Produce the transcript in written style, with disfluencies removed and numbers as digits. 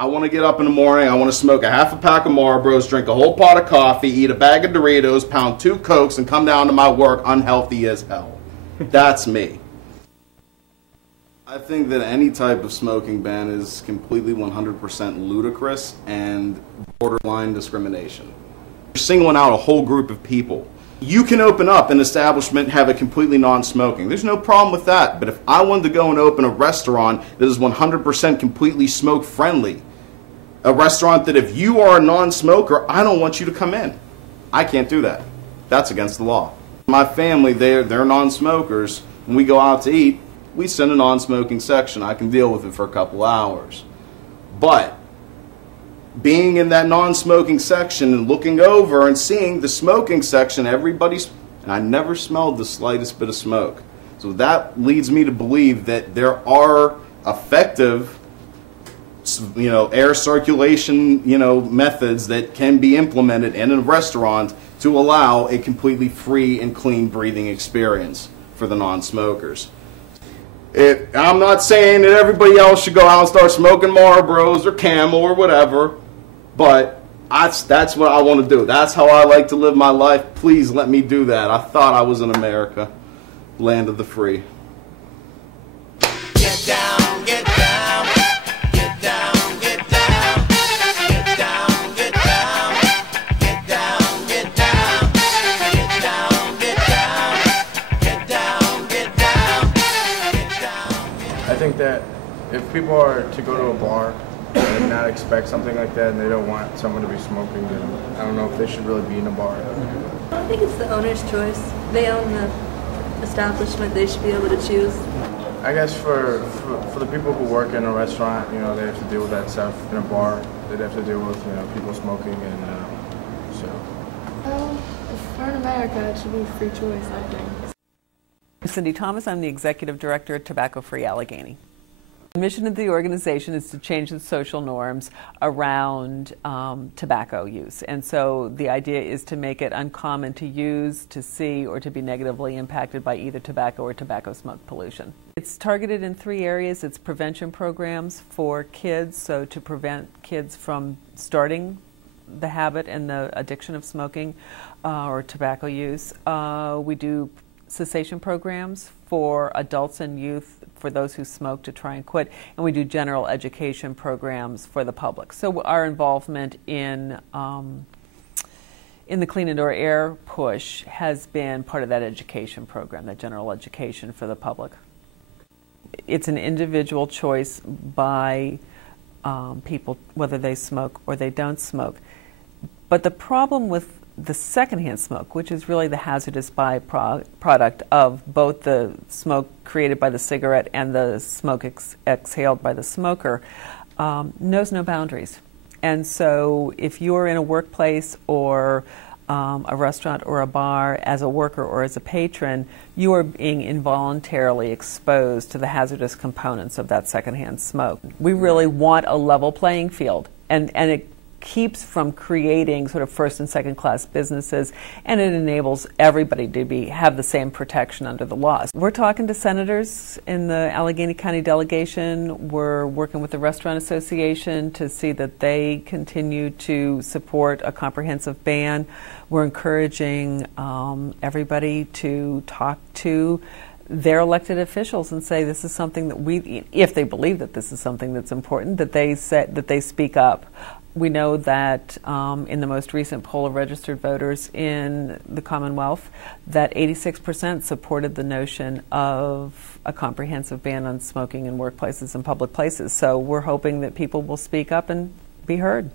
I want to get up in the morning, I want to smoke a half a pack of Marlboros, drink a whole pot of coffee, eat a bag of Doritos, pound 2 Cokes, and come down to my work unhealthy as hell. That's me. I think that any type of smoking ban is completely 100% ludicrous and borderline discrimination. You're singling out a whole group of people. You can open up an establishment and have it completely non-smoking. There's no problem with that. But if I wanted to go and open a restaurant that is 100% completely smoke-friendly, a restaurant that if you are a non-smoker, I don't want you to come in. I can't do that. That's against the law. My family, they're non-smokers. When we go out to eat, we send a non-smoking section. I can deal with it for a couple hours. But being in that non-smoking section and looking over and seeing the smoking section, and I never smelled the slightest bit of smoke. So that leads me to believe that there are effective, air circulation, methods that can be implemented in a restaurant to allow a completely free and clean breathing experience for the non-smokers. I'm not saying that everybody else should go out and start smoking Marlboros or Camel or whatever, but that's what I want to do. That's how I like to live my life. Please let me do that. I thought I was in America, land of the free. Get down, get down, get down, get down, get down, get down, get down, get down, get down, get down, get down, get down, get down. I think that if people are to go to a bar and not expect something like that and they don't want someone to be smoking, then I don't know if they should really be in a bar. I think it's the owner's choice. They own the establishment. They should be able to choose. I guess for the people who work in a restaurant, they have to deal with that stuff. In a bar, they'd have to deal with people smoking, and so. Well, if we're in America, it should be free choice, I think. I'm Cindy Thomas. I'm the Executive Director at Tobacco Free Allegheny. The mission of the organization is to change the social norms around tobacco use. And so the idea is to make it uncommon to use, to see, or to be negatively impacted by either tobacco or tobacco smoke pollution. It's targeted in 3 areas. It's prevention programs for kids, so to prevent kids from starting the habit and the addiction of smoking or tobacco use. We do cessation programs for adults and youth, for those who smoke, to try and quit, and we do general education programs for the public. So our involvement in the Clean Indoor Air push has been part of that education program, that general education for the public. It's an individual choice by people whether they smoke or they don't smoke. But the problem with the secondhand smoke, which is really the hazardous byproduct of both the smoke created by the cigarette and the smoke exhaled by the smoker, knows no boundaries. And so if you're in a workplace or a restaurant or a bar as a worker or as a patron, you are being involuntarily exposed to the hazardous components of that secondhand smoke. We really want a level playing field, and it keeps from creating sort of first and second class businesses, and it enables everybody to have the same protection under the laws. We're talking to senators in the Allegheny County delegation. We're working with the Restaurant Association to see that they continue to support a comprehensive ban. We're encouraging everybody to talk to their elected officials and say this is something that if they believe that this is something that's important, that they speak up. We know that in the most recent poll of registered voters in the Commonwealth, that 86% supported the notion of a comprehensive ban on smoking in workplaces and public places. So we're hoping that people will speak up and be heard.